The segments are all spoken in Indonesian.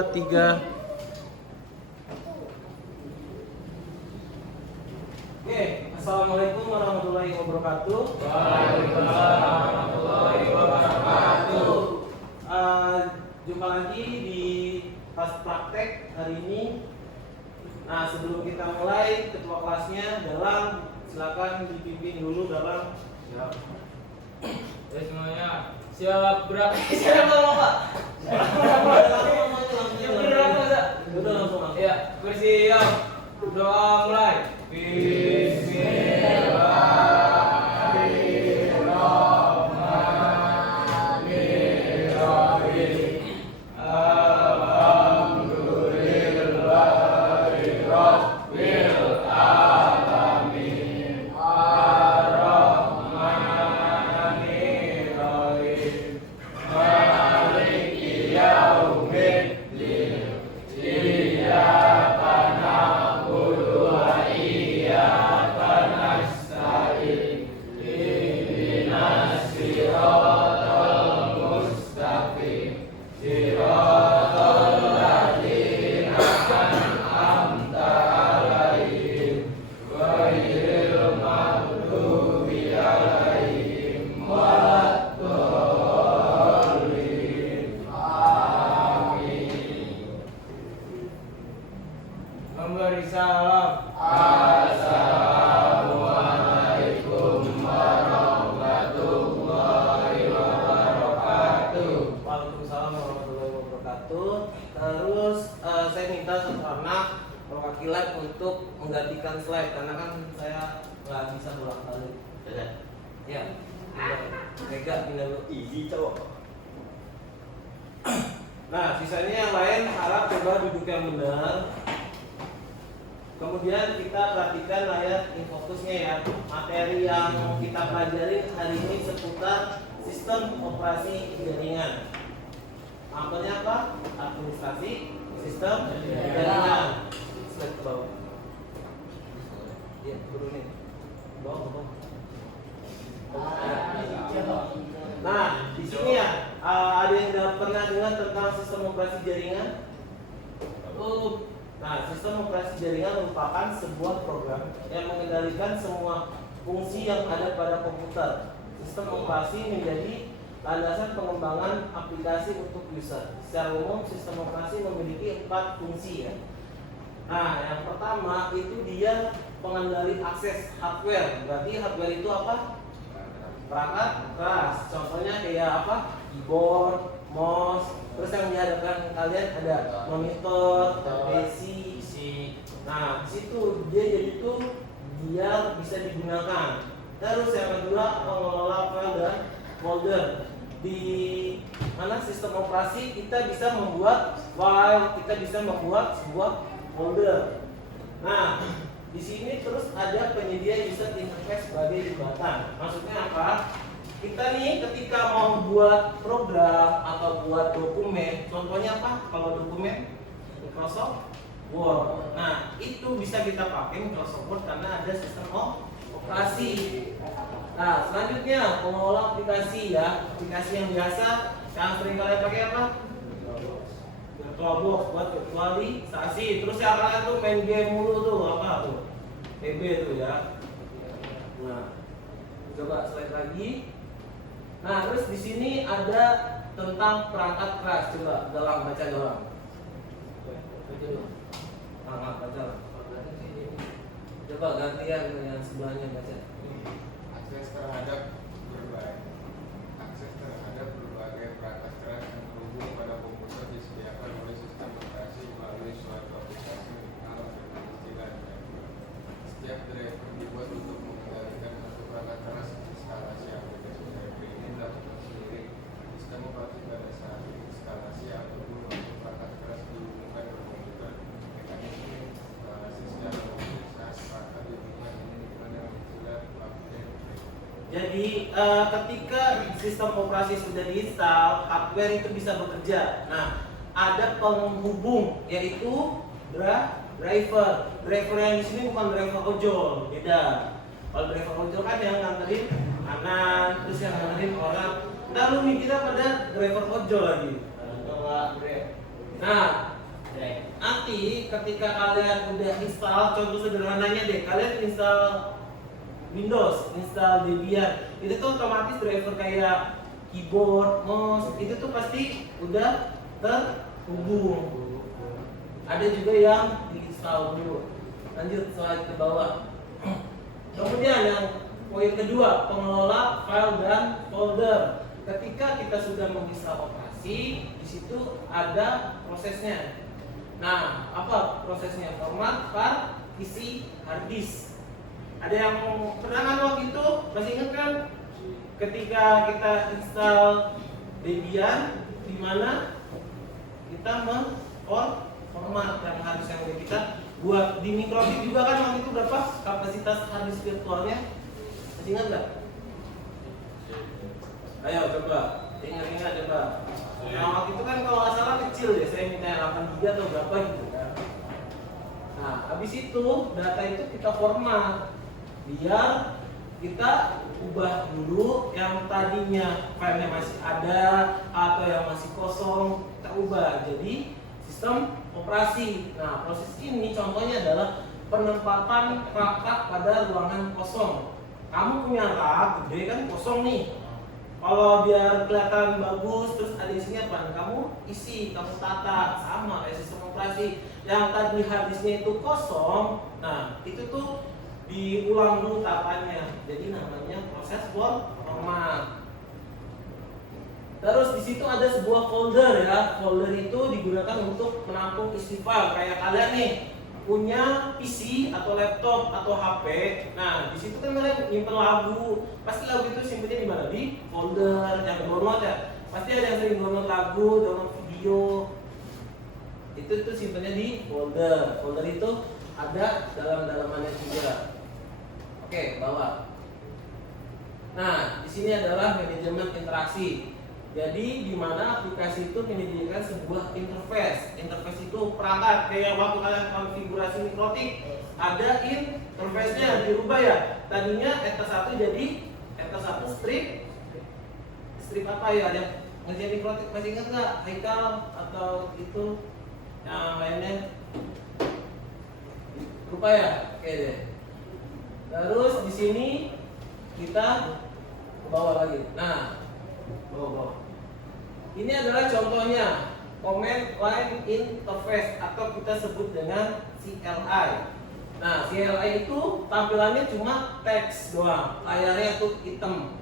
Tiga. Oke, assalamualaikum warahmatullahi wabarakatuh. Waalaikumsalam warahmatullahi wabarakatuh. Jumpa lagi di pas praktek hari ini. Nah, sebelum kita mulai, ketua kelasnya Dalang, silakan dipimpin dulu Dalang. Siap. Ya semuanya. Siap gerak. Siap Pak. Udah langsung. Ya, bersiap. Doa mulai. Bismillahirrahmanirrahim. Memberi salam. Assalamualaikum warahmatullahi wabarakatuh. Waalaikumsalam warahmatullahi wabarakatuh. Terus saya minta satu anak perwakilan untuk menggantikan slide karena kan saya nggak bisa ulang kali. Ya, Mega pindah dulu. Easy cowok. Nah, sisanya yang lain harap coba duduk yang benar. Kemudian kita perhatikan layar infokusnya ya. Materi yang kita pelajari hari ini seputar sistem operasi jaringan. Namanya apa? Administrasi sistem jaringan. Slide ke bawah. Iya, turunin. Bawah, bawah. Nah, di sini ya, ada yang udah pernah dengar tentang sistem operasi jaringan? Nah, sistem operasi jaringan merupakan sebuah program yang mengendalikan semua fungsi yang ada pada komputer. Sistem operasi menjadi landasan pengembangan aplikasi untuk user. Secara umum, sistem operasi memiliki 4 fungsi ya. Nah, yang pertama itu dia pengendali akses hardware. Berarti hardware itu apa? Perangkat keras. Contohnya kayak apa? Keyboard, mouse. Terus yang dihadapkan kalian ada monitor, PC. Nah, di situ dia jadi tuh biar bisa digunakan. Terus yang kedua pengelola file dan folder. Di mana sistem operasi kita bisa membuat file, kita bisa membuat sebuah folder. Nah, di sini terus ada penyedia user interface sebagai jembatan. Maksudnya apa? Kita nih ketika mau buat program atau buat dokumen, contohnya apa? Kalau dokumen Microsoft Word. Nah, itu bisa kita pakai Microsoft Word karena ada sistem operasi. Nah, selanjutnya pengelola aplikasi ya. Aplikasi yang biasa yang sering kalian pakai apa? VirtualBox buat virtualisasi. Terus yang kalian tuh main game mulu tuh apa tuh? PB tuh ya. Nah, coba slide lagi. Nah, terus di sini ada tentang perangkat keras. Coba Dalang baca Dalang. Baca dulu. Baca lah. Coba gantian yang sebelahnya baca. Akses terhadap berbagai perangkat keras yang terhubung pada komputer disediakan oleh sistem operasi melalui suatu aplikasi minimal dengan istilah driver. Setiap driver dibuat untuk mengendalikan satu perangkat keras. Instalasi aplikasi driver ini dilakukan sendiri. Sistem operasi pada saat instalasi ataupun waktu perangkat keras dihubungkan ke komputer. Mekanisme instalasi secara umum saya sepakat dihubungkan ini dengan istilah update. Jadi ketika sistem operasi sudah diinstal, hardware itu bisa bekerja. Nah, ada penghubung yaitu driver. Driver yang di sini bukan driver ojol, beda. Kalau driver ojol kan yang nganterin kanan, terus yang nganterin orang. Ntar lu mikirnya pada driver ojol lagi. Nah, Nanti ketika kalian udah install, contoh sederhananya deh, kalian install Windows, install Debian, itu tuh otomatis driver kayak keyboard, mouse, itu tuh pasti udah terhubung. Ada juga yang diinstal dulu. Lanjut slide ke bawah. Kemudian yang poin kedua, pengelola file dan folder. Ketika kita sudah menginstal operasi, di situ ada prosesnya. Nah, apa prosesnya? Format, isi, hard disk. Ada yang pernah kan waktu itu? Masih ingat kan? Ketika kita install Debian, di mana kita format yang harus yang kita buat di Microsoft juga kan waktu itu berapa kapasitas hard disk virtualnya? Masih ingat nggak? Ayo coba, ingat-ingat coba. Nah waktu itu kan kalau nggak salah kecil ya, saya minta 8 GB atau berapa gitu kan. Nah habis itu data itu kita format biar kita ubah dulu yang tadinya filenya masih ada atau yang masih kosong, kita ubah jadi sistem operasi. Nah proses ini contohnya adalah penempatan rak pada ruangan kosong. Kamu punya rak gede kan kosong nih. Kalau biar kelihatan bagus terus ada isinya apa? Kamu isi, kamu tata sama kayak sistem operasi. Yang tadi harddisknya itu kosong, nah itu tuh diulang dulu tahapannya. Jadi namanya proses format. Terus di situ ada sebuah folder ya. Folder itu digunakan untuk menampung isi file. Kayak kalian nih punya PC atau laptop atau HP. Nah, di situ kan kalian nyimpen lagu. Pasti lagu itu simpennya di mana? Di folder yang download ya. Pasti ada yang sering download lagu, download video. Itu simpennya di folder. Folder itu ada dalam-dalamannya juga. Oke, bawah. Nah, di sini adalah manajemen interaksi. Jadi di mana aplikasi itu menyediakan sebuah interface. Interface itu perangkat kayak waktu kalian konfigurasi mikrotik ada interface-nya dirubah ya. Tadinya ETA1 jadi ETA1 strip apa ya? Ada ngerjain mikrotik masih ingat nggak? Haikal atau itu yang lainnya? Lupa ya? Oke deh. Terus di sini kita ke bawah lagi. Nah, bawah. Ini adalah contohnya Command Line Interface atau kita sebut dengan CLI. Nah, CLI itu tampilannya cuma teks doang, layarnya tuh hitam.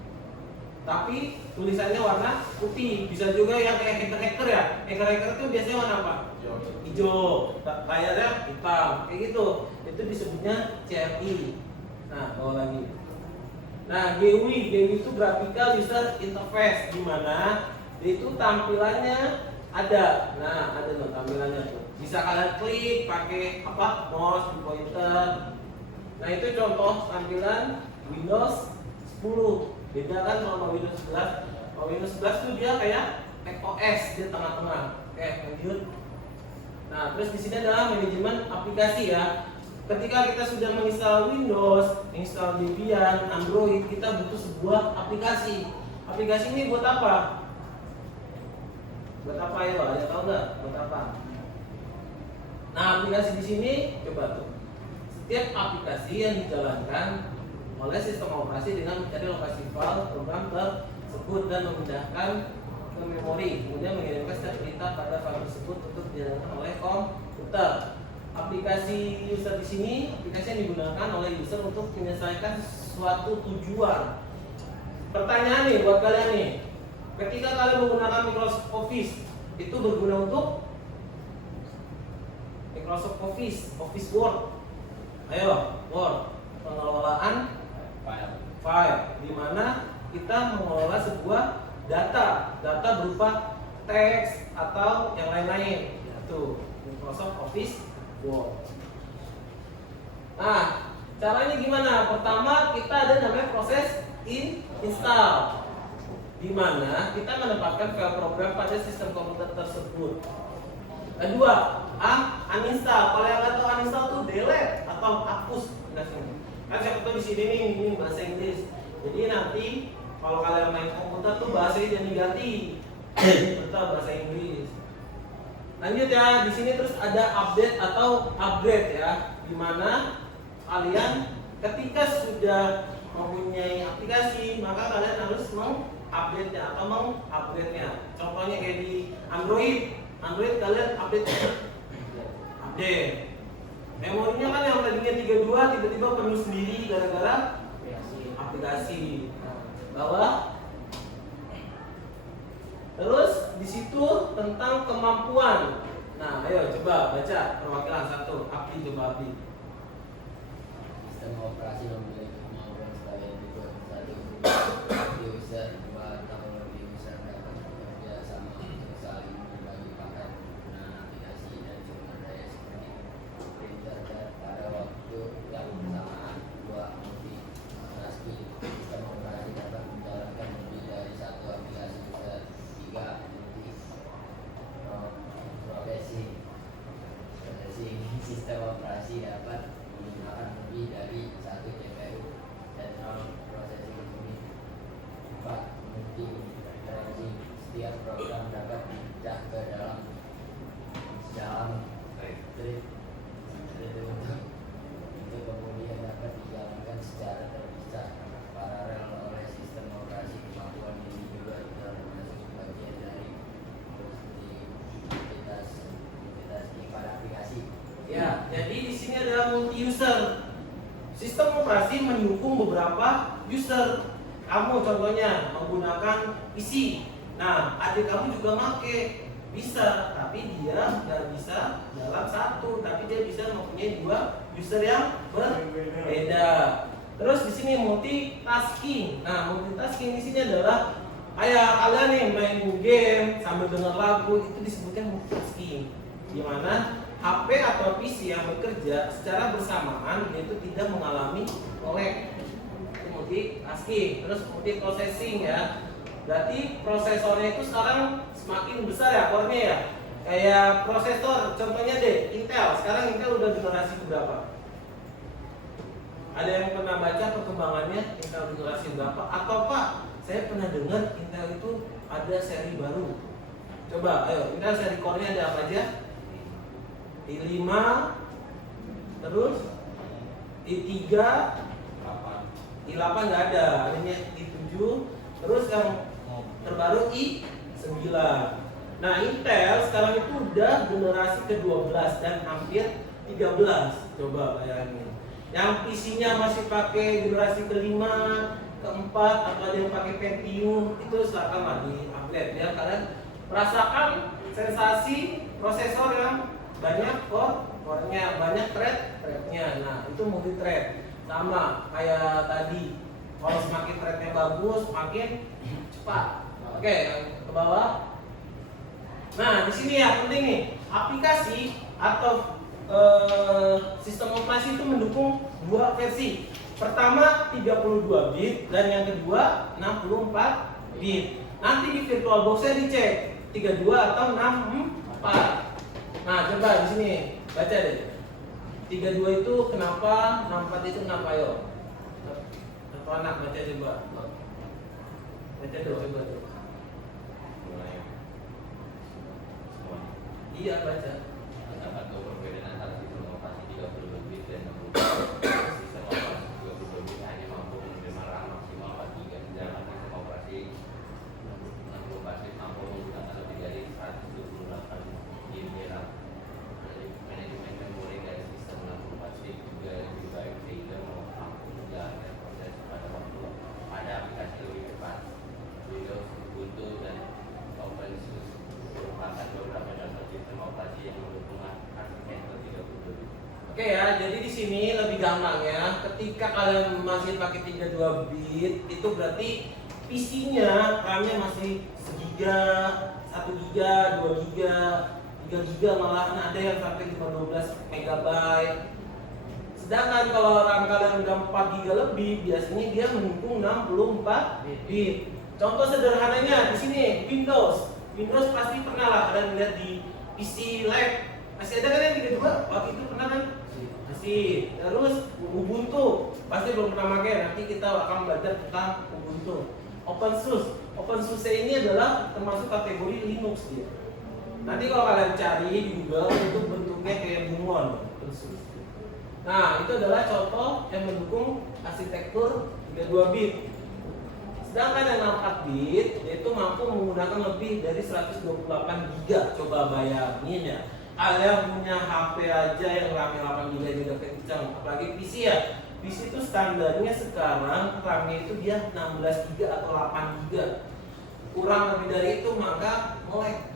Tapi tulisannya warna putih. Bisa juga yang kayak hacker ya. Hacker itu biasanya warna apa? Hijau. Layarnya hitam. Kayak gitu. Itu disebutnya CLI. Nah, bawa lagi. Nah, GUI itu Graphical User Interface, di mana itu tampilannya ada. Nah, ada loh tampilannya tuh. Bisa kalian klik pakai apa? Mouse, pointer. Nah, itu contoh tampilan Windows 10. Beda kan sama Windows 11. Kalau Windows 11 tuh dia kayak macOS di tengah-tengah. Oke, lanjut. Nah, terus di sini adalah manajemen aplikasi ya. Ketika kita sudah menginstal Windows, install Debian, Android, kita butuh sebuah aplikasi. Aplikasi ini buat apa? Buat apa ya? Ada tahu nggak? Buat apa? Nah, aplikasi di sini coba tuh. Setiap aplikasi yang dijalankan oleh sistem operasi dengan mencari lokasi file program tersebut dan memindahkan ke memori, kemudian mengirimkan setiap perintah pada file tersebut untuk dijalankan oleh komputer. Aplikasi user di sini aplikasi yang digunakan oleh user untuk menyelesaikan suatu tujuan. Pertanyaan nih buat kalian nih, ketika kalian menggunakan Microsoft Office itu berguna untuk Microsoft Office Word. Ayo, Word, pengelolaan file, di mana kita mengelola sebuah data berupa teks atau yang lain-lain. Itu Microsoft Office Word. Nah, caranya gimana? Pertama, kita ada namanya proses install, di mana kita menempatkan file program pada sistem komputer tersebut. Kedua, uninstall. Kalau yang nggak tahu uninstall tuh delete atau hapus. Kan saya tuh di sini nih, ini bahasa Inggris. Jadi nanti kalau kalian main komputer tuh bahasanya jadi ganti, betul bahasa Inggris. Lanjut ya, di sini terus ada update atau upgrade ya, dimana kalian ketika sudah mempunyai aplikasi maka kalian harus mengupdate-nya atau mengupgrade-nya. Contohnya kayak di Android kalian update. Memorinya kan yang tadinya 32 tiba-tiba penuh sendiri gara-gara aplikasi. Bawah. Terus di situ tentang kemampuan. Nah, ayo coba baca perwakilan satu. Abdi coba Abdi. Sistem operasi memiliki kemampuan sebagai berikut: 1. User 2. Teknologi user dapat bekerja sama untuk saling berbagi paket, penggunaan aplikasi dan sumber daya seperti printer dan pada waktu yang bersamaan. 2. Multitasking, sistem operasi dapat menjalankan lebih dari satu aplikasi user. 3. Processing, sistem operasi dapat menggunakan lebih dari satu CPU (Central Processing Unit). 4. Multi-threading, setiap program dapat dipecah ke dalam thread untuk kemudian dapat dijalankan secara terpisah paralel oleh sistem operasi. Kemampuan ini juga termasuk bagian dari multitasking pada aplikasi. Ya, jadi di sini ada multi user. Sistem operasi mendukung beberapa user. Kamu contohnya menggunakan PC. Nah, adik kamu juga make bisa, tapi dia nggak bisa dalam satu, tapi dia bisa mempunyai dua user yang berbeda. Terus di sini multitasking. Nah, multitasking di sini adalah kayak kalian nih main game sambil dengar lagu, itu disebutnya multitasking. Di mana HP atau PC yang bekerja secara bersamaan yaitu tidak mengalami lag. Itu multitasking. Terus multiprocessing ya. Berarti prosesornya itu sekarang semakin besar ya core-nya ya. Kayak prosesor contohnya deh Intel. Sekarang Intel udah generasi berapa? Ada yang pernah baca perkembangannya Intel generasi berapa? Atau Pak, saya pernah dengar Intel itu ada seri baru. Coba, ayo Intel seri core-nya ada apa aja? i5, terus i3, i8 nggak ada, adanya i7, terus yang terbaru i9. Nah, Intel sekarang itu udah generasi ke-12 dan hampir 13. Coba bayangin. Yang PC-nya masih pakai generasi ke-5, ke-4 atau ada yang pakai Pentium, itu silakan lah di upgrade ya. Kalian merasakan sensasi prosesor yang banyak core-nya, banyak thread-nya. Nah, itu multi thread. Sama kayak tadi. Kalau semakin threadnya bagus, makin cepat. Oke, ke bawah. Nah, di sini ya penting nih, aplikasi atau sistem operasi itu mendukung dua versi. Pertama 32 bit dan yang kedua 64 bit. Nanti di VirtualBox-nya dicek 32 atau 64. Nah, coba di sini baca deh. 32 itu kenapa, 64 itu kenapa, ayo. Satu anak baca coba. Baca dulu coba tuh. Iya, baca. Terdapat dua perbedaan antara sistem operasi 32 bit dan 64 bit. Sistem operasi 32 bit hanya mampu menerima RAM maksimal 4 GB, sedangkan sistem operasi 64 bit mampu menggunakan lebih dari 128 GB RAM. Manajemen memori dari sistem 64 bit juga lebih baik sehingga mampu menjalankan proses pada waktu pada aplikasi lebih cepat. Windows, Ubuntu, dan OpenSUSE merupakan beberapa contoh sistem operasi yang mendukung arsitektur 32 bit. Oke ya, jadi di sini lebih gampang ya. Ketika kalian masih pakai 32 bit, itu berarti PC-nya RAM-nya masih segiga, 1 giga, 2 giga, 3 giga, malah ada yang sampai 12 megabyte. Sedangkan kalau RAM kalian udah 4 giga lebih, biasanya dia mendukung 64 bit. Contoh sederhananya di sini Windows. Windows pasti pernah lah kalian lihat di PC Lab. Masih ada kan yang 32? Waktu itu pernah kan? Masih. Terus Ubuntu pasti belum pernah pakai. Nanti kita akan belajar tentang Ubuntu. OpenSUSE ini adalah termasuk kategori Linux dia. Nanti kalau kalian cari di Google itu bentuknya kayak bunglon. Nah, itu adalah contoh yang mendukung arsitektur 32 bit. Sedangkan yang 64 bit yaitu mampu menggunakan lebih dari 128 GB. Coba bayangin ya. Kalian punya HP aja yang RAM-nya 8 GB juga kencang, apalagi PC ya. PC itu standarnya sekarang RAM-nya itu dia 16 GB atau 8 GB. Kurang lebih dari itu maka melek.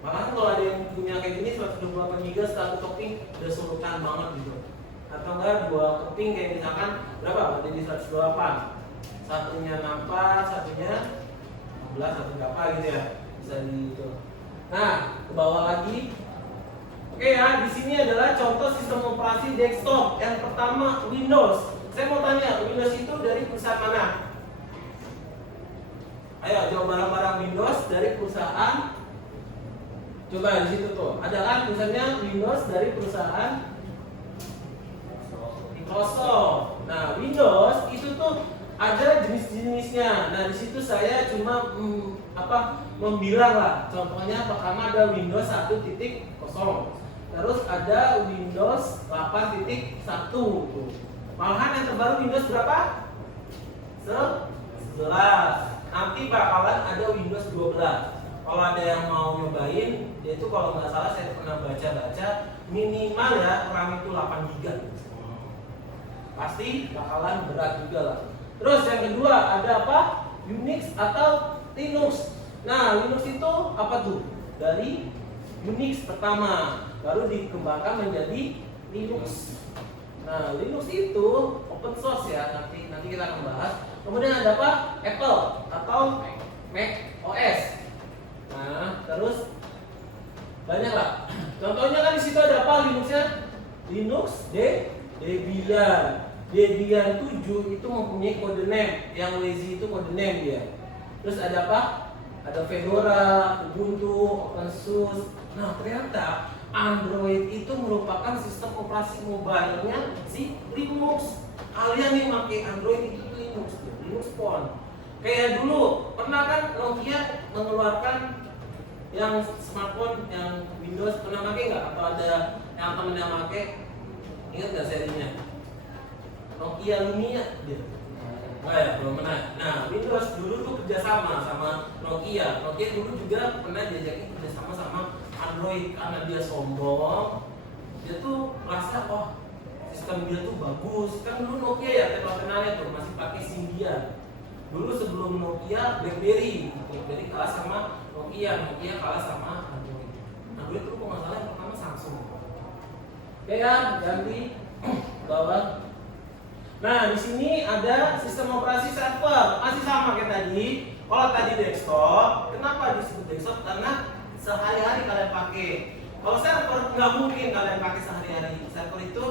Makanya kalau ada yang punya kayak gini 128 GB satu keping udah sulutan banget gitu. Atau enggak dua keping kayak misalkan berapa? Jadi 128. Satunya 64, satunya 16, satu berapa gitu ya. Bisa di itu. Nah, ke bawah lagi. Oke ya, di sini adalah contoh sistem operasi desktop. Yang pertama Windows. Saya mau tanya, Windows itu dari perusahaan mana? Ayo, jawab barang-barang Windows dari perusahaan. Coba di situ tuh, ada kan tulisannya Windows dari perusahaan Microsoft. Nah, Windows itu tuh ada jenis-jenisnya. Nah, di situ saya cuma membilang lah. Contohnya pertama ada Windows 1.0. Terus ada Windows 8.1 tuh. Malahan yang terbaru Windows berapa? 11. Nanti bakalan ada Windows 12. Kalau ada yang mau nyobain, dia itu kalau nggak salah saya pernah baca-baca minimal ya RAM itu 8 GB. Pasti bakalan berat juga lah. Terus yang kedua ada apa? Unix atau Linux. Nah, Linux itu apa tuh? Dari Unix pertama, baru dikembangkan menjadi Linux. Nah, Linux itu open source ya, nanti kita akan bahas. Kemudian ada apa? Apple atau Mac OS. Nah, terus banyak lah. Contohnya kan di situ ada apa Linuxnya? Linux Debian. Debian 7 itu mempunyai kode name, yang lazy itu kode name dia. Terus ada apa? Ada Fedora, Ubuntu, OpenSUSE. Nah, ternyata Android itu merupakan sistem operasi mobile-nya si Linux. Kalian yang pakai Android itu Linux Phone. Kayak dulu, pernah kan Nokia mengeluarkan yang smartphone yang Windows, pernah pakai nggak? Atau ada yang temen yang pakai? Ingat nggak serinya? Nokia Lumia gitu. Nggak ya, belum pernah. Nah, Windows dulu tuh kerjasama sama Nokia. Nokia dulu juga pernah diajakin kerjasama sama Android karena dia sombong. Dia tuh merasa, oh sistem dia tuh bagus. Kan dulu Nokia ya terkenalnya tuh masih pakai Symbian. Dulu sebelum Nokia, BlackBerry kalah sama Nokia kalah sama Android. Android itu kok nggak salah yang pertama Samsung. Oke ya, ganti bawah. Nah, di sini ada sistem operasi server, masih sama kayak tadi. Kalau tadi desktop, kenapa disebut desktop? Karena sehari-hari kalian pakai. Kalau server nggak mungkin kalian pakai sehari-hari. Server itu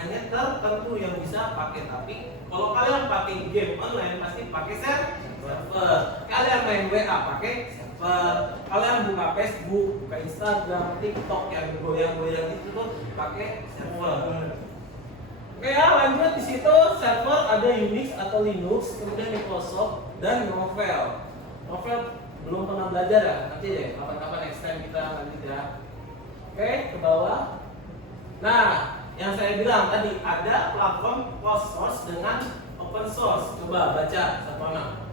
hanya tertentu yang bisa pakai. Tapi kalau kalian pakai game online pasti pakai server. Kalian main WA pakai server. Kalian buka Facebook, buka Instagram, TikTok yang goyang-goyang itu tuh pakai server. Oke ya, lanjut di situ server ada Unix atau Linux, kemudian Microsoft dan Novell. Novell belum pernah belajar ya, nanti deh kapan-kapan next time kita lanjut ya. Oke, ke bawah. Nah, yang saya bilang tadi ada platform closed source dengan open source. Coba baca satu mana?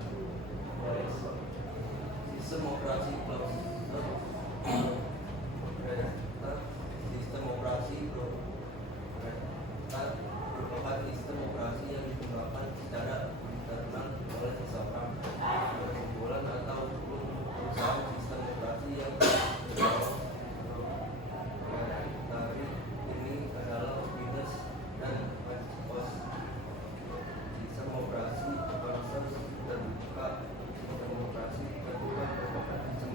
Sistem operasi merupakan sistem operasi yang dikembangkan secara internal oleh seseorang, perkumpulan atau perusahaan. Sistem operasi yang dari ini adalah Windows dan Mac OS. Sistem operasi open source terbuka. Sistem operasi terbuka merupakan sistem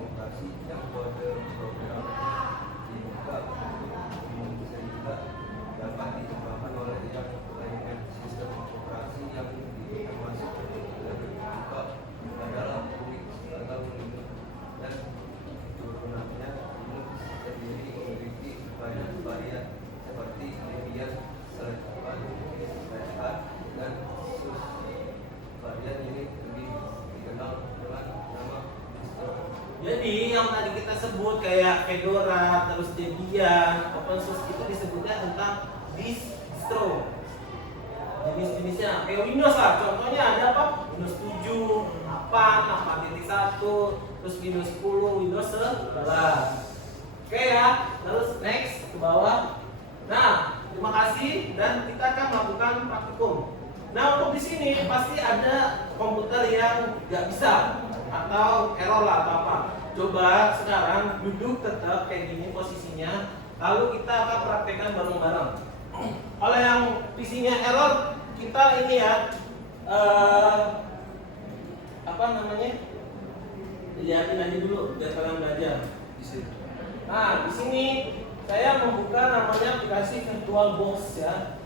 tersebut kayak Fedora, terus Debian, OpenSUSE itu disebutnya tentang distro. Jenis-jenisnya kayak Windows lah, contohnya ada apa? Windows 7, 8, 8.1, terus Windows 10, Windows 11. Oke ya, terus next ke bawah. Nah, terima kasih dan kita akan melakukan praktikum. Nah, untuk di sini pasti ada komputer yang nggak bisa atau error lah atau apa. Coba sekarang duduk tetap kayak gini posisinya, lalu kita akan praktekkan bareng-bareng. Kalau yang PC-nya error, kita ini ya apa namanya? Lihatin aja dulu biar kalian belajar. Nah, di sini saya membuka namanya aplikasi VirtualBox ya.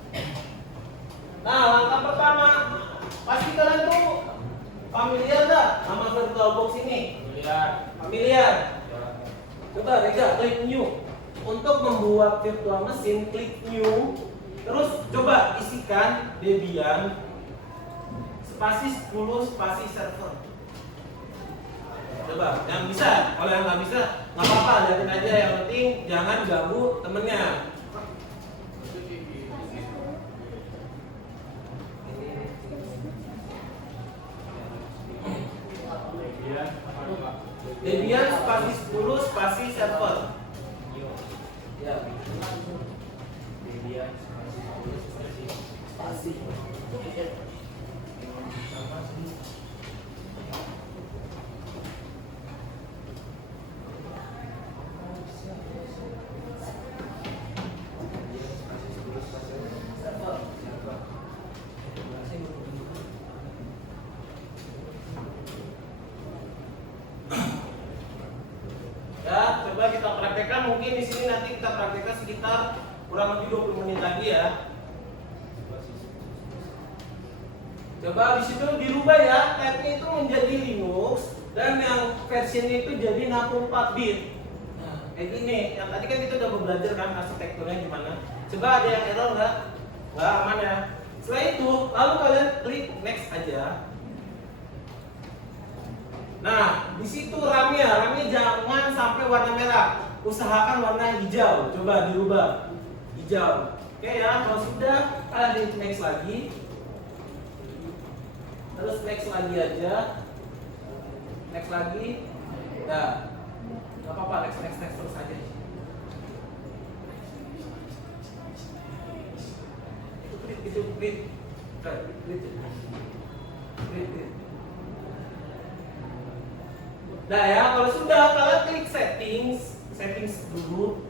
Nah, langkah pertama, pasti kalian tuh familiar nggak nama VirtualBox ini? Familiar. Coba Reza klik new. Untuk membuat virtual mesin, klik new. Terus coba isikan Debian spasi 10 spasi server. Coba, yang bisa. Kalau yang nggak bisa, nggak apa-apa, liatin aja. Yang penting jangan ganggu temennya. Debian spasi 10 spasi server. Ya. Debian spasi. Ya, coba kita praktekkan. Mungkin di sini nanti kita praktekkan sekitar kurang lebih 20 menit lagi ya. Coba di situ dirubah ya, type-nya itu menjadi Linux dan yang versinya itu jadi 64 bit. Nah, kayak gini. Yang tadi kan kita udah belajar kan arsitekturnya gimana. Coba ada yang error nggak? Nggak, aman ya. Setelah itu, lalu kalian klik next aja. Nah, di situ RAM-nya jangan sampai warna merah. Usahakan warna hijau. Coba dirubah hijau. Oke ya, kalau sudah kalian di next lagi. Terus next lagi aja. Next lagi. Nah, nggak apa-apa, next terus aja. Itu klik. Nah ya, kalau sudah kalian klik settings dulu.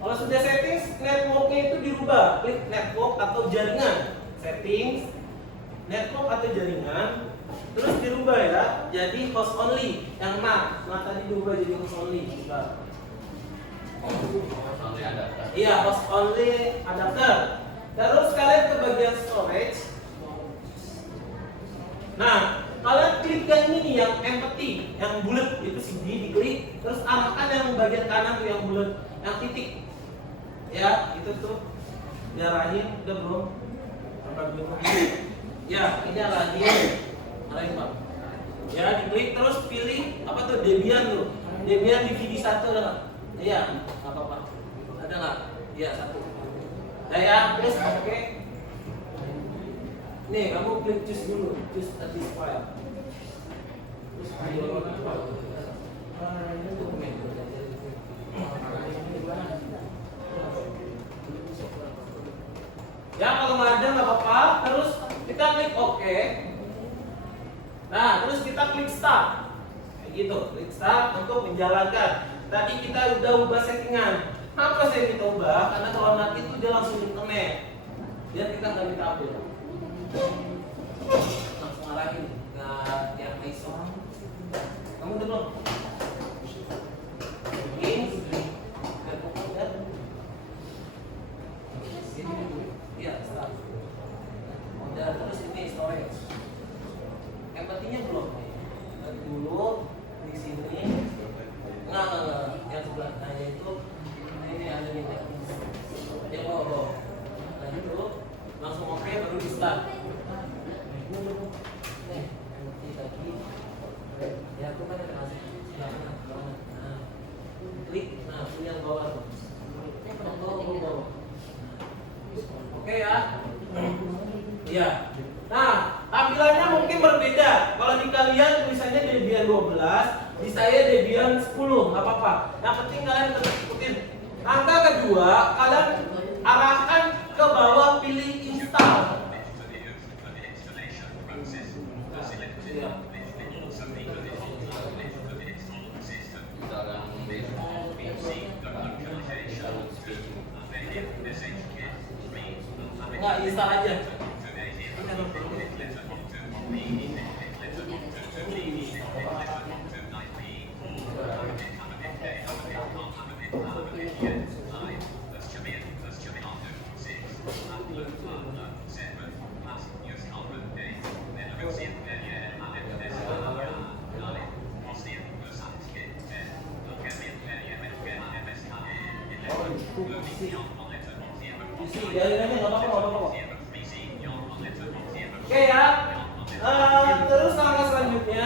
Kalau sudah settings, networknya itu dirubah, klik network atau jaringan. Settings, network atau jaringan, terus dirubah ya, jadi host only. Yang nah tadi dirubah jadi host only. Iya, host only adapter. Terus kalian ke bagian storage. Nah, kalian klik yang ini yang empty, yang bulat itu CD diklik, terus arahkan yang bagian kanan tuh yang bulat, yang titik. Ya, itu tuh diarahin, udah belum? Sampai belum? Ya, ini arahin Pak. Ya, diklik terus pilih apa tuh Debian tuh. Debian DVD 1 ada nggak? Iya, nggak apa-apa. Ada nggak? Iya, 1. Nah ya, terus oke. Nih, kamu klik choose dulu, choose this file. Terus ya, kalau nggak ada nggak apa-apa. Terus kita klik OK. Nah, terus kita klik start. Kayak gitu, klik start untuk menjalankan. Tadi kita udah ubah settingan. Kenapa saya kita ubah? Karena kalau nanti itu dia langsung internet. Biar kita nggak minta update. Langsung arahin ke yang ISO. Kamu udah belum? Iya, start. Udah, terus ini storage. Empathy-nya belum. Dulu di sini. Enggak. Yang sebelah kanan itu ini ada nih. Ya, oh. Nah, itu langsung oke baru di start. Nih, empathy lagi. Ya, aku kan ada kasih. yang bawah tuh. Bawah. Oke ya. Iya. Nah, tampilannya mungkin berbeda. Kalau di kalian tulisannya Debian 12, di saya Debian 10, nggak apa-apa. Yang penting kalian tetap ikutin. Langkah kedua, kalian arahkan ke bawah, pilih install. Enggak, install aja. Oke ya. Terus langkah selanjutnya.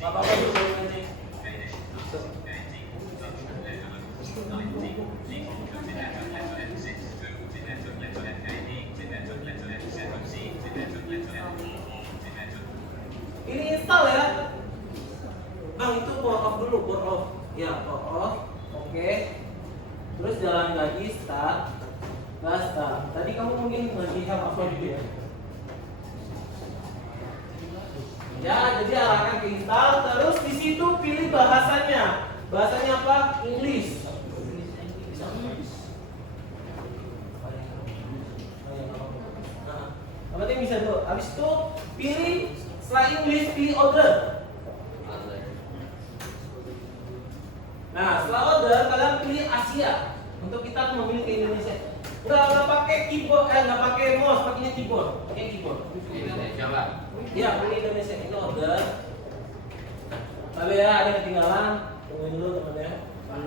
Bapak-bapak dulu nanti. Ini install ya. Bang, itu power off dulu, power off. Ya, power off. Oke. Terus jalan lagi, start. Basta. Tadi kamu mungkin lagi apa gitu ya? Ya, jadi arahkan ke install. Terus di situ pilih bahasanya. Bahasanya apa? English. Yang penting bisa dulu. Habis itu pilih setelah English pilih order. Nah, setelah order kalian pilih Asia. Untuk kita memilih ke Indonesia. Nggak pakai keyboard, nggak pakai mouse, pakainya keyboard. Pakai keyboard. Indonesia Pak. Iya, pilih Indonesia. Ini order. Lalu ya, ada yang ketinggalan. Tungguin dulu teman-teman.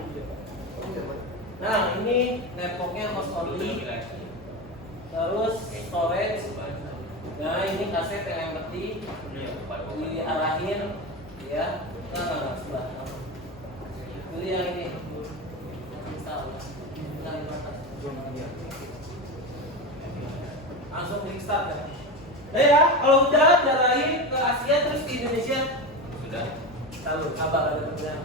Nah, ini laptopnya host only. Terus storage. Nah, ini kaset yang mati. Diarahin, ya. Nah, sebelah. Pilih yang ini. Install. Langsung klik start ya. Nah ya, kalau udah arahin ke Asia terus ke Indonesia. Sudah. Lalu sabar ada pertanyaan.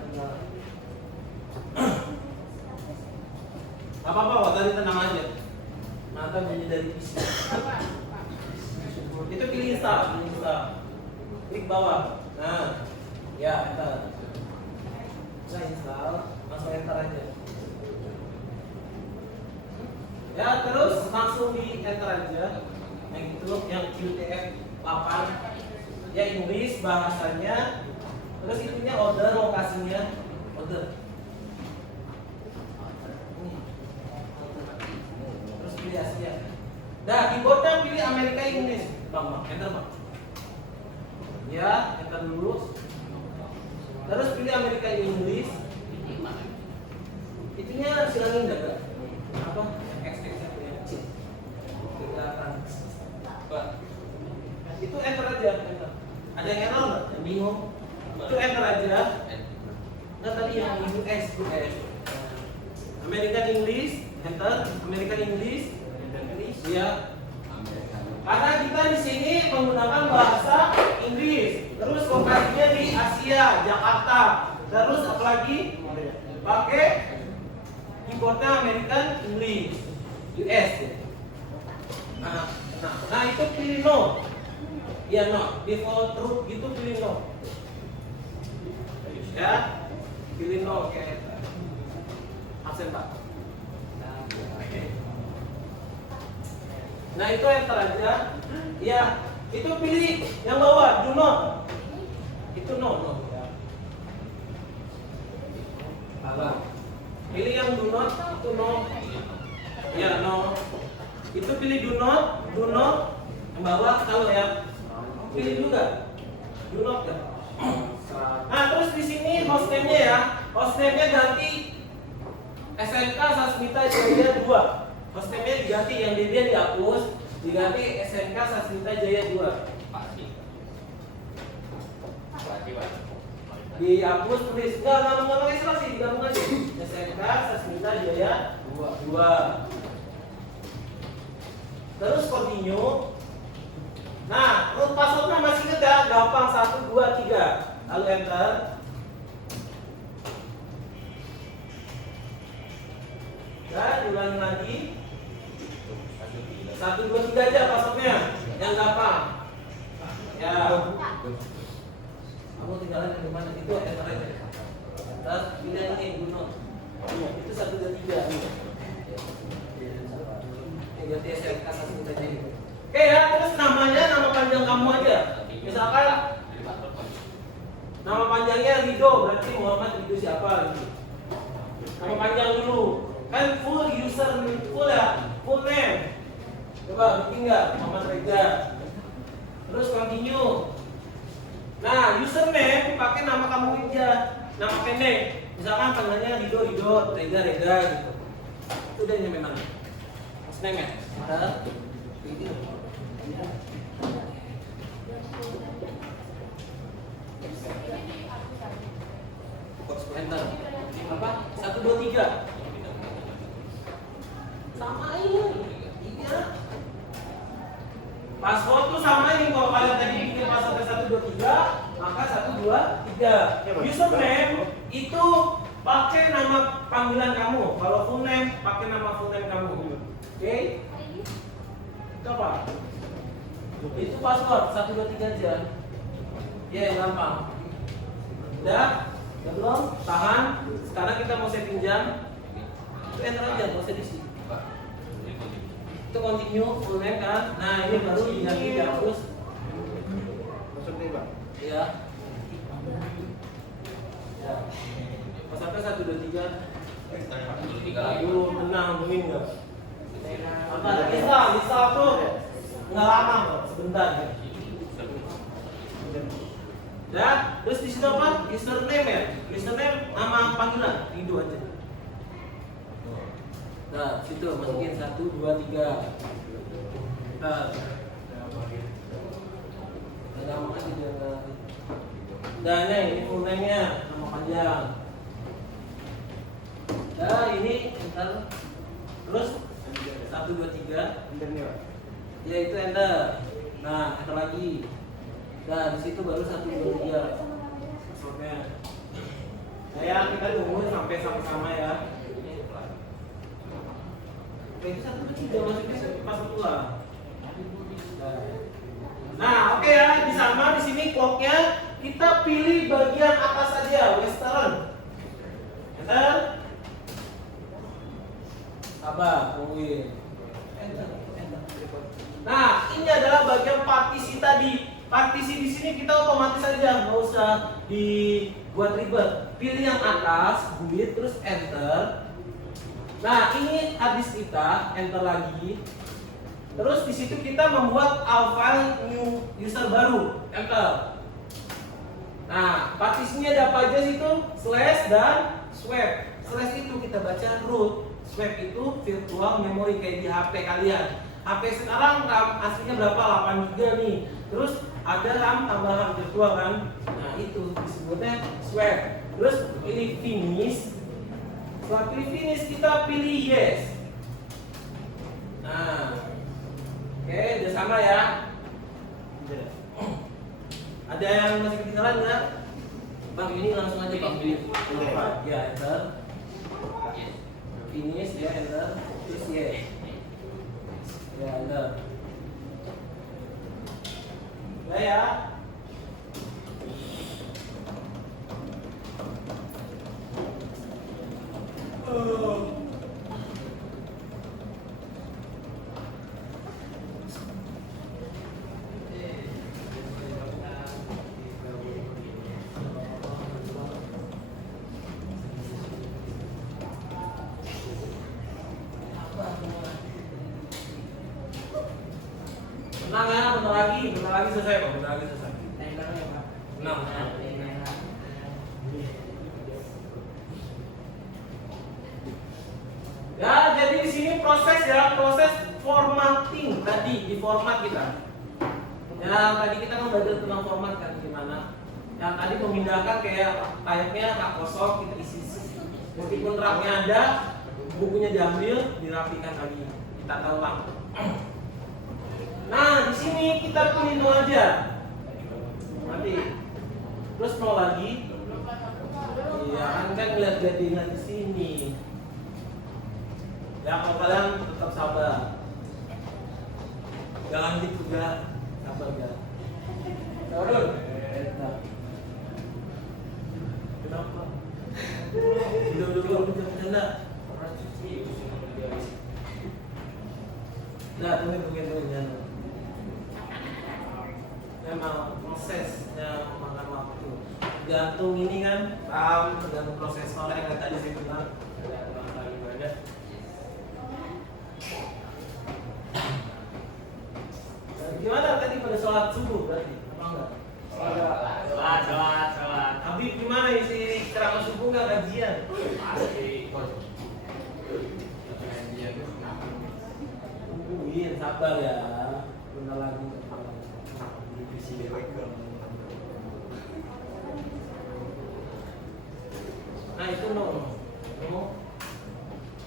Apa-apa, Pak, tadi tenang aja. Nanti bunyi dari PC. Itu pilih install, klik bawah. Nah, ya enter. Nah, install, langsung enter aja. Ya, terus langsung di enter aja. Yang itu, yang QTF 8. Ya, Inggris bahasanya. Terus itunya order, lokasinya order. Terus pilih Asia. Nah, keyboardnya pilih Amerika Inggris. Bang, enter bang. Ya, enter dulu. Terus pilih Amerika Inggris. Itunya silangin enggak? Apa? Extension yang kecil. Kelihatan. Pak. Itu enter aja, enter. Ada yang error nggak? Yang bingung? Itu enter aja. Nah, tadi yang US. American English, enter. American English. Ya. Karena kita di sini menggunakan bahasa Inggris. Terus lokasinya di Asia, Jakarta. Terus apalagi pakai keyboardnya American English, US. Nah itu pilih no. Ya no, default true gitu pilih no. Ya, pilih no kayak absen Pak. Nah itu enter aja. Ya, itu pilih yang bawah, do not. Itu no. Pilih yang do not, itu no. Ya no. Itu pilih do not. Yang bawah kalau ya. Pilih juga. You note nggak? Nah terus di sini hostname-nya ya, hostname-nya ganti SMK Sasmita Jaya 2. Hostname-nya diganti, yang dia dihapus, diganti SMK Sasmita Jaya 2. Pasti. Pasti Pak. Dihapus tulis nggak pakai spasi, digabung aja SMK Sasmita Jaya 2. Terus continue. Nah, root passwordnya masih ingat ya? Gampang 1, 2, 3. Lalu enter. Dan diulangi lagi. 1, 2, 3 aja passwordnya, yang gampang. Ya. Kamu tinggalin di mana? Itu enter aja. Enter. Pilih ini Bruno. Itu 1, 2, 3. Ganti SMK Sasmita Jaya. Oke ya, terus namanya nama panjang kamu aja. Misalkan nama panjangnya Rido, berarti Muhammad Rido siapa gitu. Nama panjang dulu. Kan full user full ya, full name. Coba bikin nggak Muhammad Reza. Terus continue. Nah, username pakai nama kamu aja, nama pendek. Misalkan panggilannya Rido, Reza gitu. Itu udah nyampe mana? Name ya? Ada. Enter. Apa? 1, 2, 3. Sama ini. Iya. Password tuh sama ini, kalau kalian tadi bikin password 1, 2, 3, maka 1, 2, 3. Username itu pakai nama panggilan kamu. Kalau full name pakai nama full name kamu. Oke? Itu apa? Itu password 1, 2, 3 aja. Ya, gampang. Udah? Udah belum? Tahan. Sekarang kita mau setting jam. Itu enter aja, nggak usah diisi. Itu continue full name kan? Nah, ini baru diganti dihapus. Maksudnya Pak? Iya. Ya. Passwordnya 1, 2, 3. Aduh, tenang, mungkin nggak? Apa? Bisa tuh nggak lama kok, sebentar ya. Ya, terus di situ apa? Username ya. Username nama panggilan, itu aja. Nah, situ masukin 1, 2, 3. Nah, nama aja jangan. Dan ini full name-nya, nama panjang. Nah, ini enter. Terus 1, 2, 3. Enternya Pak? Ya itu enter. Nah, enter lagi. Nah, di situ baru 1, 2, 3. Passwordnya. Nah, ya kita tunggu sampai sama-sama ya. Oke, itu 1, 2, 3 masukin password dua. Nah, oke ya, di sama di sini clocknya kita pilih bagian atas aja, western. Enter. Sabar, tungguin. Enter. Nah, ini adalah bagian partisi tadi. Partisi di sini kita otomatis aja, nggak usah dibuat ribet. Pilih yang atas, buit, terus enter. Nah, ini habis kita enter lagi. Terus di situ kita membuat file new user baru, enter. Nah, partisinya ada apa aja situ? Slash dan swap. Slash itu kita baca root, swap itu virtual memory kayak di HP kalian. HP sekarang RAM aslinya berapa? 8 GB nih. Terus ada RAM tambahan virtual kan? Nah, itu disebutnya swap. Terus pilih finish. Setelah pilih finish kita pilih yes. Nah, oke, udah sama ya. Ada yang masih ketinggalan nggak? Bang, ini langsung aja Bang. Ya, enter. Finish ya, enter. Terus yes. Ya, enter. Udah ya. Tenang ya, bentar lagi selesai Pak, bentar lagi selesai. Ya, jadi di sini proses formatting tadi di format kita. Ya, tadi kita kan belajar tentang format kan gimana. Yang tadi memindahkan kayaknya rak kosong kita isi. Meskipun raknya ada, bukunya diambil, dirapikan lagi, ditata ulang. Nah, di sini kita pilih no aja. Nanti terus no lagi. Iya, kan lihat jadinya di sini. Ya, kalau kalian tetap sabar. Jangan gitu ya, sabar ya. Turun. Kenapa? Dulu bercanda. Nah, tungguin ya. Memang prosesnya memakan waktu. Gantung ini kan, RAM tergantung prosesor yang tadi saya bilang. Ada. Gimana tadi pada sholat subuh berarti? Apa enggak? Sholat. Habib gimana isi ceramah subuh enggak gajian? Pasti. Tungguin, sabar ya. Bentar lagi. Nah itu no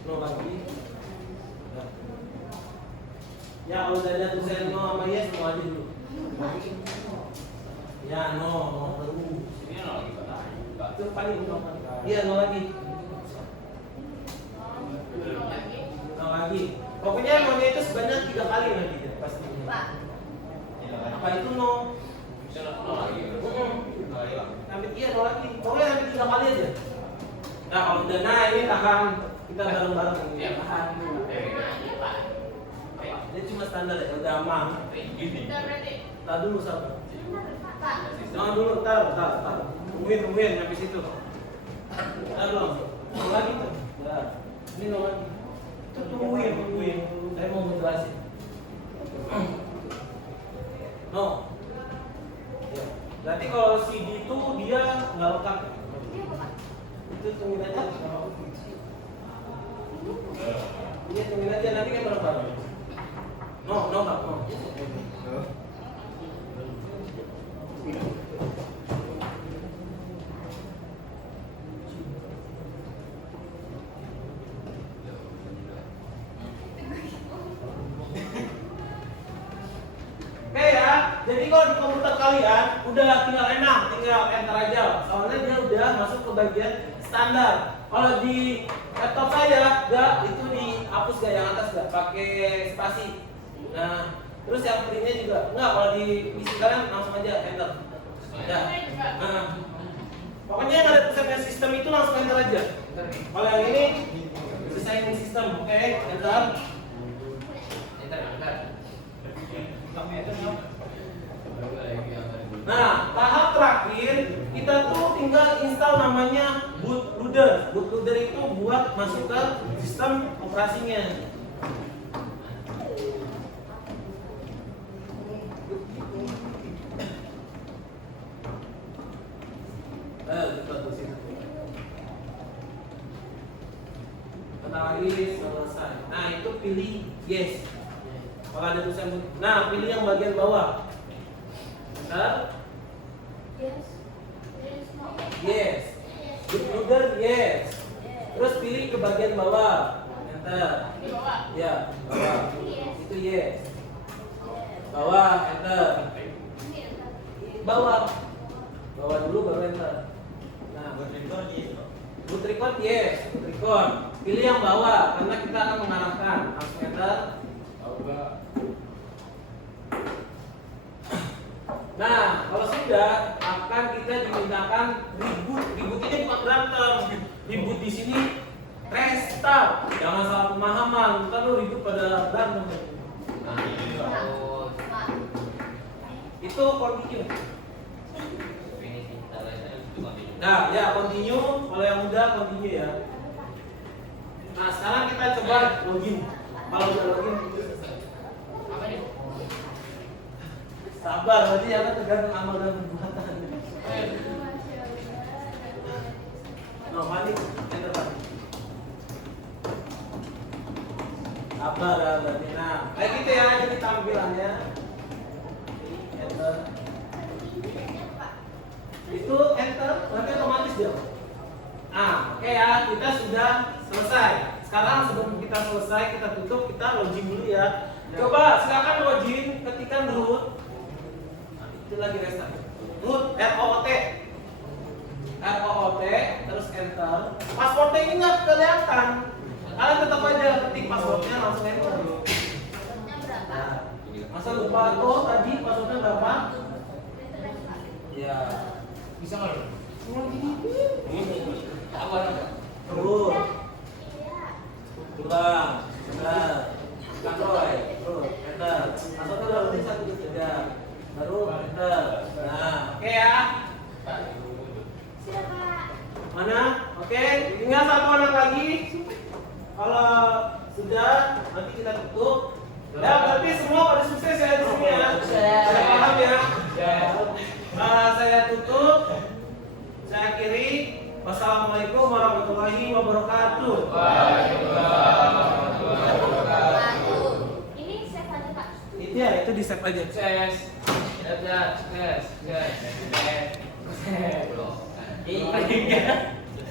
lagi. Ya kalau udah ada tulisan no sama yes semua aja dulu. Ya no terus. Ini no lagi Pak. Itu paling no. Iya no lagi. No lagi. Pokoknya no-nya itu sebanyak 3 kali nanti pasti. Apa itu no? No lagi. Sampai iya no lagi. Pokoknya sampai 3 kali aja. Nah kalau udah ini tahan kita bareng-bareng ini. Ya. Tahan. Ini cuma standar ya, udah aman. Tar dulu sabar. Jangan dulu, tar. Tungguin habis itu. Tar belum. Mau lagi tuh. Nah, ini mau lagi. Tungguin. Saya mau menjelasin. No. Ya. Berarti kalau CD itu dia nggak lengkap. Itu tungguin aja. Iya tungguin aja nanti kan berapa? No. Oke ya, jadi kalau di komputer kalian udah tinggal enter aja. Soalnya dia udah masuk ke bagian standar. Kalau di laptop saya itu dihapus yang atas pakai spasi. Nah, terus yang printnya juga enggak, kalau di PC kalian langsung aja enter. Ya. Nah, pokoknya yang ada tulisannya sistem itu langsung enter aja. Kalau yang ini desain sistem, oke, enter. Nah, tahap terakhir kita tuh tinggal install namanya bootloader. Bootloader itu buat masuk ke sistem operasinya. Bentar lagi selesai. Nah, itu pilih yes. Kalau ada tulisan, nah pilih yang bagian bawah. Bentar. Yes. Bootloader yes. Terus pilih ke bagian bawah. Enter. Ya, bawah. Itu yes. Bawah, enter. Bawah dulu baru enter. Nah, boot record yes. Boot record. Pilih yang bawah karena kita akan mengarahkan. Langsung enter. Nah, kalau sudah akan kita dimintakan reboot. Reboot ini bukan berantem. Reboot di sini restart. Jangan salah pemahaman. Bukan lu reboot pada berantem. Itu continue. Nah, ya continue. Kalau yang udah continue ya. Nah, sekarang kita coba login. Kalau udah login, sabar, berarti ya kan tergantung amal dan perbuatan. berarti nah kayak gitu ya jadi tampilannya. Enter. Itu enter nanti otomatis dia. Oke ya, kita sudah selesai. Sekarang sebelum kita selesai, kita tutup, kita login dulu ya. Coba silakan login, ketikkan root. Itu lagi restart. Root ROOT. ROOT terus enter. Passwordnya ini nggak kelihatan. Kalian tetap aja ketik passwordnya langsung enter. Nah, masa lupa tuh tadi passwordnya berapa? Ya. Bisa nggak? Apa namanya? Root. Ulang. Benar. Roy. Root. Enter. Passwordnya berapa nih? 1 2 3. Baru enter. Nah, oke ya. Mana? Oke, tinggal satu anak lagi. Kalau sudah, nanti kita tutup. Ya, berarti semua pada sukses ya di sini ya. Saya paham ya. Saya tutup. Saya akhiri. Wassalamualaikum warahmatullahi wabarakatuh. Ini save aja Pak. Itu ya, itu di save aja. Belum.